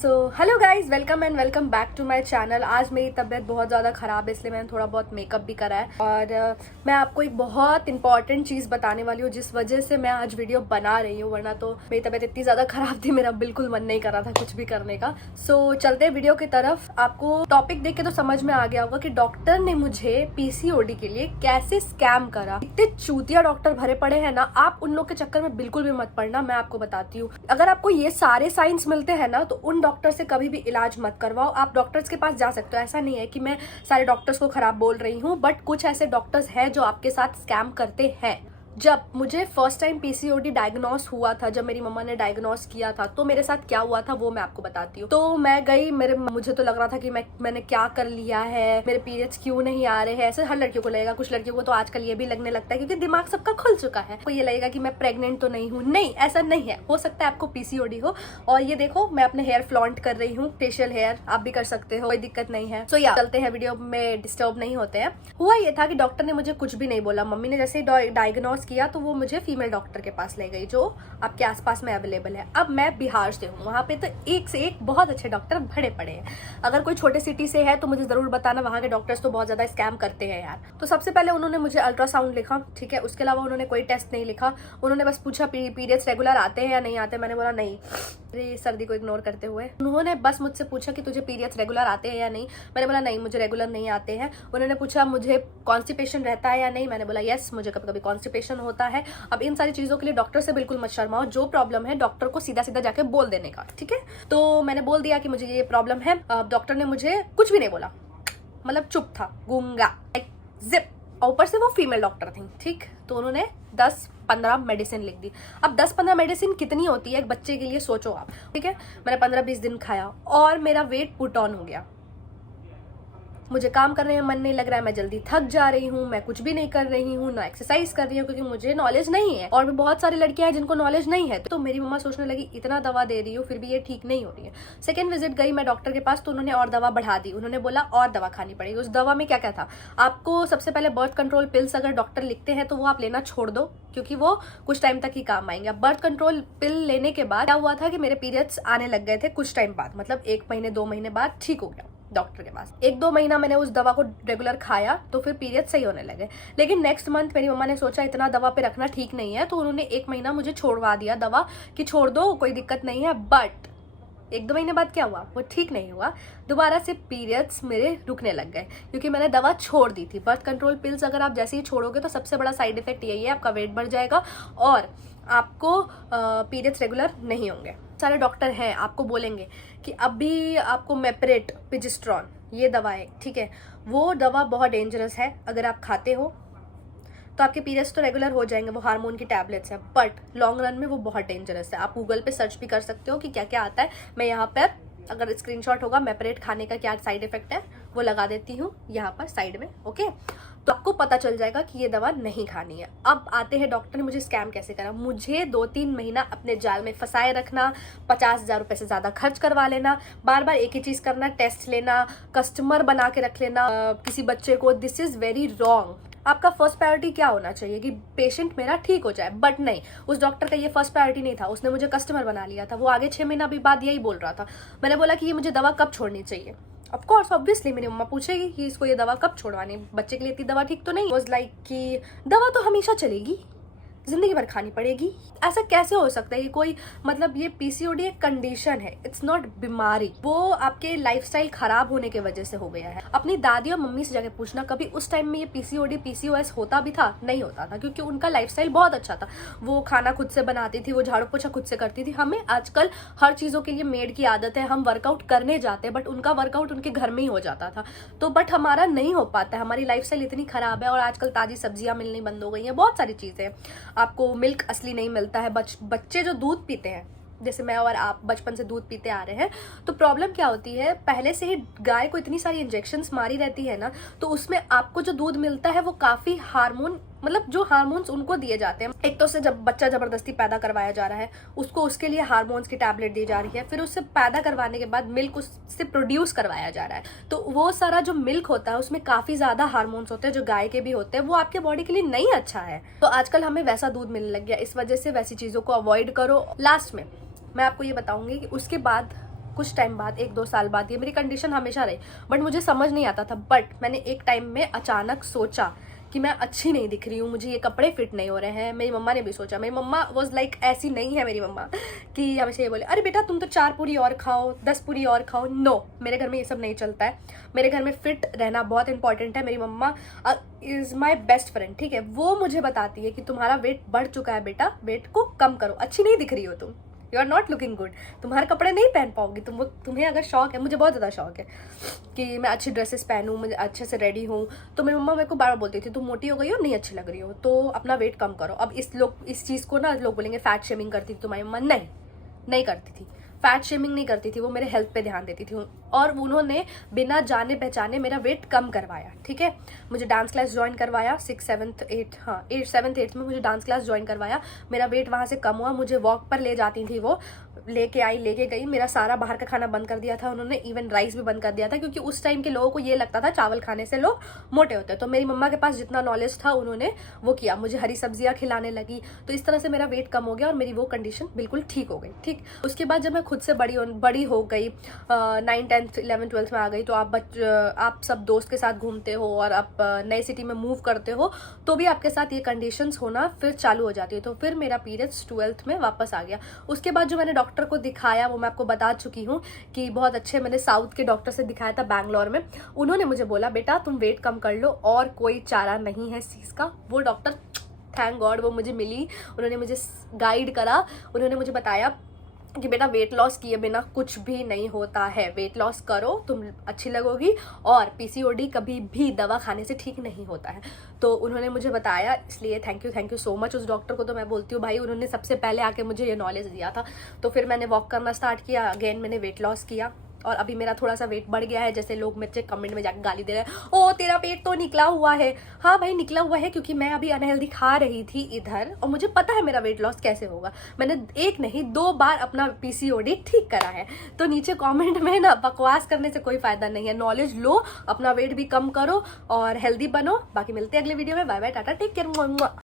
Hello guys, welcome and welcome back to my channel. आज मेरी तबीयत बहुत ज़्यादा ख़राब है, इसलिए मैंने थोड़ा बहुत मेकअप भी करा है और मैं आपको एक बहुत इंपॉर्टेंट चीज़ बताने वाली हूँ जिस वजह से मैं आज वीडियो बना रही हूँ, वरना तो मेरी तबीयत इतनी ज़्यादा ख़राब थी, मेरा बिल्कुल मन नहीं कर रहा था कुछ भी करने का। चलते हैं वीडियो की तरफ। आपको टॉपिक देख के तो समझ में आ गया होगा कि डॉक्टर ने मुझे पीसीओडी के लिए कैसे स्कैम करा। इतने चूतिया डॉक्टर भरे पड़े हैं ना, आप उन लोग के चक्कर में बिल्कुल भी मत पड़ना। मैं आपको बताती हूँ, अगर आपको ये सारे साइंस मिलते हैं ना तो उन डॉक्टर से कभी भी इलाज मत करवाओ। आप डॉक्टर्स के पास जा सकते हो, ऐसा नहीं है कि मैं सारे डॉक्टर्स को खराब बोल रही हूँ, बट कुछ ऐसे डॉक्टर्स हैं जो आपके साथ स्कैम करते हैं। जब मुझे फर्स्ट टाइम पीसीओडी डायग्नोस हुआ था, जब मेरी मम्मा ने डायग्नोस किया था, तो मेरे साथ क्या हुआ था वो मैं आपको बताती हूँ। तो मैं गई, मुझे तो लग रहा था कि मैंने क्या कर लिया है, मेरे पीरियड्स क्यों नहीं आ रहे हैं। ऐसे हर लड़कियों को लगेगा, कुछ लड़कियों को तो आजकल ये भी लगने लगता है क्योंकि दिमाग सबका खुल चुका है, तो ये लगेगा कि मैं प्रेग्नेंट तो नहीं हूँ। नहीं, ऐसा नहीं है, हो सकता है आपको पीसीओडी हो। और ये देखो, मैं अपने हेयर फ्लॉन्ट कर रही हूँ, फेशियल हेयर, आप भी कर सकते हो, कोई दिक्कत नहीं है। या चलते हैं, वीडियो में डिस्टर्ब नहीं होते हैं। हुआ ये था कि डॉक्टर ने मुझे कुछ भी नहीं बोला। मम्मी ने जैसे डायग्नोस किया तो वो मुझे फीमेल डॉक्टर के पास ले गई जो आपके आसपास में अवेलेबल है। अब मैं बिहार से हूँ, वहाँ पे तो एक से एक बहुत अच्छे डॉक्टर भरे पड़े हैं। अगर कोई छोटे सिटी से है तो मुझे जरूर बताना, वहाँ के डॉक्टर्स तो बहुत ज्यादा स्कैम करते हैं यार। तो सबसे पहले उन्होंने मुझे अल्ट्रासाउंड लिखा, ठीक है, उसके अलावा उन्होंने कोई टेस्ट नहीं लिखा। उन्होंने बस पूछा पीरियड्स रेगुलर आते हैं या नहीं आते। मैंने बोला नहीं, सर्दी को इग्नोर करते हुए उन्होंने बस मुझसे पूछा कि तुझे पीरियड्स रेगुलर आते हैं या नहीं। मैंने बोला नहीं, मुझे रेगुलर नहीं आते हैं। उन्होंने पूछा मुझे कॉन्स्टिपेशन रहता है या नहीं। मैंने बोला यस, मुझे कभी कभी कॉन्स्टिपेशन होता है। अब इन सारी चीजों के लिए डॉक्टर से बिल्कुल मत शर्माओ, जो प्रॉब्लम है डॉक्टर को सीधा सीधा जाके बोल देने का, ठीक है। तो मैंने बोल दिया कि मुझे ये प्रॉब्लम है। डॉक्टर ने मुझे कुछ भी नहीं बोला, मतलब चुप था, गूंगा, जिप। और ऊपर से वो फीमेल डॉक्टर थी, ठीक। तो उन्होंने 10-15 मेडिसिन लिख दी। अब 10-15 मेडिसिन कितनी होती है एक बच्चे के लिए, सोचो आप, ठीक है। मैंने 15-20 दिन खाया और मेरा वेट पुट ऑन हो गया। मुझे काम करने में मन नहीं लग रहा है, मैं जल्दी थक जा रही हूँ, मैं कुछ भी नहीं कर रही हूँ, ना एक्सरसाइज कर रही हूँ क्योंकि मुझे नॉलेज नहीं है। और भी बहुत सारी लड़कियां हैं जिनको नॉलेज नहीं है। तो मेरी मम्मा सोचने लगी इतना दवा दे रही हूँ फिर भी ये ठीक नहीं हो रही है। सेकेंड विजिट गई मैं डॉक्टर के पास तो उन्होंने और दवा बढ़ा दी। उन्होंने बोला और दवा खानी पड़ेगी। उस दवा में क्या क्या था, आपको सबसे पहले बर्थ कंट्रोल पिल्स अगर डॉक्टर लिखते हैं तो वो आप लेना छोड़ दो क्योंकि वो कुछ टाइम तक ही काम आएंगे। बर्थ कंट्रोल पिल लेने के बाद क्या हुआ था कि मेरे पीरियड्स आने लग गए थे कुछ टाइम बाद, मतलब 1 महीने 2 महीने बाद ठीक हो गया डॉक्टर के पास। 1-2 महीना मैंने उस दवा को रेगुलर खाया तो फिर पीरियड सही होने लगे। लेकिन नेक्स्ट मंथ मेरी मम्मा ने सोचा इतना दवा पे रखना ठीक नहीं है, तो उन्होंने 1 महीना मुझे छोड़वा दिया दवा कि छोड़ दो, कोई दिक्कत नहीं है। बट 1-2 महीने बाद क्या हुआ, वो ठीक नहीं हुआ। दोबारा से पीरियड्स मेरे रुकने लग गए क्योंकि मैंने दवा छोड़ दी थी। बर्थ कंट्रोल पिल्स अगर आप जैसे ही छोड़ोगे तो सबसे बड़ा साइड इफेक्ट यही है, आपका वेट बढ़ जाएगा और आपको पीरियड्स रेगुलर नहीं होंगे। सारे डॉक्टर हैं आपको बोलेंगे कि अभी आपको मेप्रेट पिजिस्ट्रॉन ये दवा है, ठीक है, वो दवा बहुत डेंजरस है। अगर आप खाते हो तो आपके पीरियड्स तो रेगुलर हो जाएंगे, वो हार्मोन की टैबलेट्स है, बट लॉन्ग रन में वो बहुत डेंजरस है। आप गूगल पे सर्च भी कर सकते हो कि क्या क्या आता है। मैं यहाँ पर अगर स्क्रीनशॉट होगा मेप्रेट खाने का क्या साइड इफेक्ट है वो लगा देती हूँ यहाँ पर साइड में, ओके। तो आपको पता चल जाएगा कि ये दवा नहीं खानी है। अब आते हैं डॉक्टर ने मुझे स्कैम कैसे करा। मुझे 2-3 महीना अपने जाल में फंसाए रखना, 50,000 रुपए से ज्यादा खर्च करवा लेना, बार बार एक ही चीज करना, टेस्ट लेना, कस्टमर बना के रख लेना किसी बच्चे को। This is very wrong. आपका फर्स्ट प्रायोरिटी क्या होना चाहिए कि पेशेंट मेरा ठीक हो जाए, बट नहीं, उस डॉक्टर का ये फर्स्ट प्रायोरिटी नहीं था। उसने मुझे कस्टमर बना लिया था। वो आगे 6 महीना भी बाद यही बोल रहा था। मैंने बोला कि ये मुझे दवा कब छोड़नी चाहिए। ऑफ कोर्स ऑब्वियसली मेरी मम्मा पूछेगी कि इसको ये दवा कब छोड़वानी, बच्चे के लिए इतनी दवा ठीक तो नहीं। वाज लाइक कि दवा तो हमेशा चलेगी, जिंदगी भर खानी पड़ेगी। ऐसा कैसे हो सकता है कि कोई, मतलब ये पीसीओडी एक कंडीशन है, इट्स नॉट बीमारी। वो आपके लाइफस्टाइल खराब होने की वजह से हो गया है। अपनी दादी और मम्मी से जाके पूछना, कभी उस टाइम में ये पीसीओडी पीसीओएस होता भी था? नहीं होता था क्योंकि उनका लाइफस्टाइल बहुत अच्छा था। वो खाना खुद से बनाती थी, वो झाड़ू पोछा खुद से करती थी। हमें आजकल हर चीजों के लिए मेड की आदत है, हम वर्कआउट करने जाते हैं, बट उनका वर्कआउट उनके घर में ही हो जाता था। तो बट हमारा नहीं हो पाता है, हमारी लाइफस्टाइल इतनी खराब है। और आजकल ताजी सब्जियां मिलनी बंद हो गई हैं, बहुत सारी चीजें। आपको मिल्क असली नहीं मिलता है। बच्चे जो दूध पीते हैं, जैसे मैं और आप बचपन से दूध पीते आ रहे हैं, तो प्रॉब्लम क्या होती है, पहले से ही गाय को इतनी सारी इंजेक्शंस मारी रहती है ना, तो उसमें आपको जो दूध मिलता है वो काफी हार्मोन, मतलब जो हार्मोन्स उनको दिए जाते हैं। एक तो से जब बच्चा जबरदस्ती पैदा करवाया जा रहा है, उसको उसके लिए हार्मोन्स की टैबलेट दी जा रही है, फिर उससे पैदा करवाने के बाद मिल्क उससे प्रोड्यूस करवाया जा रहा है। तो वो सारा जो मिल्क होता है उसमें काफी ज्यादा हार्मोन्स होते हैं जो गाय के भी होते हैं, वो आपके बॉडी के लिए नहीं अच्छा है। तो आजकल हमें वैसा दूध मिलने लग गया, इस वजह से वैसी चीजों को अवॉइड करो। लास्ट में मैं आपको ये बताऊंगी कि उसके बाद कुछ टाइम बाद 1-2 साल बाद ये मेरी कंडीशन हमेशा रही, बट मुझे समझ नहीं आता था। बट मैंने एक टाइम में अचानक सोचा कि मैं अच्छी नहीं दिख रही हूँ, मुझे ये कपड़े फिट नहीं हो रहे हैं। मेरी मम्मा ने भी सोचा, मेरी मम्मा वॉज लाइक ऐसी नहीं है मेरी मम्मा कि हमेशा ये बोले अरे बेटा तुम तो 4 पूरी और खाओ, 10 पूरी और खाओ। नो, मेरे घर में ये सब नहीं चलता है। मेरे घर में फिट रहना बहुत इंपॉर्टेंट है। मेरी मम्मा इज़ माई बेस्ट फ्रेंड, ठीक है। वो मुझे बताती है कि तुम्हारा वेट बढ़ चुका है बेटा, वेट को कम करो, अच्छी नहीं दिख रही हो तुम, you are not looking good, तुम्हारे कपड़े नहीं पहन पाओगी तुम। तुम्हें अगर शौक है, मुझे बहुत ज़्यादा शौक है कि मैं अच्छी ड्रेसेस पहनूँ, मुझे अच्छे से रेडी हूँ, तो मेरी मम्मा मेरे को बार बार बोलती थी तुम मोटी हो गई हो, नहीं अच्छी लग रही हो, तो अपना वेट कम करो। अब इस चीज़ को ना लोग बोलेंगे फैट शेमिंग करती थी तुम्हारी मम्मा। नहीं करती थी, फैट शेमिंग नहीं करती थी, वो मेरे हेल्थ पे ध्यान देती थी। और उन्होंने बिना जाने पहचाने मेरा वेट कम करवाया, ठीक है। मुझे डांस क्लास ज्वाइन करवाया 6, 7, 8, हाँ 7th 8th में मुझे डांस क्लास ज्वाइन करवाया। मेरा वेट वहाँ से कम हुआ। मुझे वॉक पर ले जाती थी, वो लेके गई। मेरा सारा बाहर का खाना बंद कर दिया था उन्होंने, इवन राइस भी बंद कर दिया था, क्योंकि उस टाइम के लोगों को ये लगता था चावल खाने से लोग मोटे होते हैं। तो मेरी मम्मा के पास जितना नॉलेज था उन्होंने वो किया, मुझे हरी सब्जियां खिलाने लगी। तो इस तरह से मेरा वेट कम हो गया और मेरी वो कंडीशन बिल्कुल ठीक हो गई, ठीक। उसके बाद जब मैं खुद से बड़ी हो गई, 9, 10, 11, 12 में आ गई, तो आप सब दोस्त के साथ घूमते हो और आप नई सिटी में मूव करते हो, तो भी आपके साथ ये कंडीशंस होना फिर चालू हो जाती है। तो फिर मेरा पीरियड्स 12th में वापस आ गया। उसके बाद जो मैंने डॉक्टर को दिखाया वो मैं आपको बता चुकी हूँ कि बहुत अच्छे मैंने साउथ के डॉक्टर से दिखाया था बैंगलोर में। उन्होंने मुझे बोला बेटा तुम वेट कम कर लो और कोई चारा नहीं है इस चीज़ का। वो डॉक्टर थैंक गॉड वो मुझे मिली, उन्होंने मुझे गाइड करा, उन्होंने मुझे बताया कि बेटा वेट लॉस किए बिना कुछ भी नहीं होता है, वेट लॉस करो तुम अच्छी लगोगी, और पीसीओडी कभी भी दवा खाने से ठीक नहीं होता है। तो उन्होंने मुझे बताया, इसलिए थैंक यू सो मच उस डॉक्टर को। तो मैं बोलती हूँ भाई उन्होंने सबसे पहले आके मुझे ये नॉलेज दिया था। तो फिर मैंने वॉक करना स्टार्ट किया, अगेन मैंने वेट लॉस किया और अभी मेरा थोड़ा सा वेट बढ़ गया है। जैसे लोग मुझे कमेंट में जाकर गाली दे रहे हैं, ओ तेरा पेट तो निकला हुआ है। हाँ भाई निकला हुआ है, क्योंकि मैं अभी अनहेल्दी खा रही थी इधर और मुझे पता है मेरा वेट लॉस कैसे होगा। मैंने 1 नहीं 2 बार अपना पीसीओडी ठीक करा है। तो नीचे कमेंट में ना बकवास करने से कोई फायदा नहीं है, नॉलेज लो, अपना वेट भी कम करो और हेल्दी बनो। बाकी मिलते हैं अगले वीडियो में। Bye bye, tata, take care.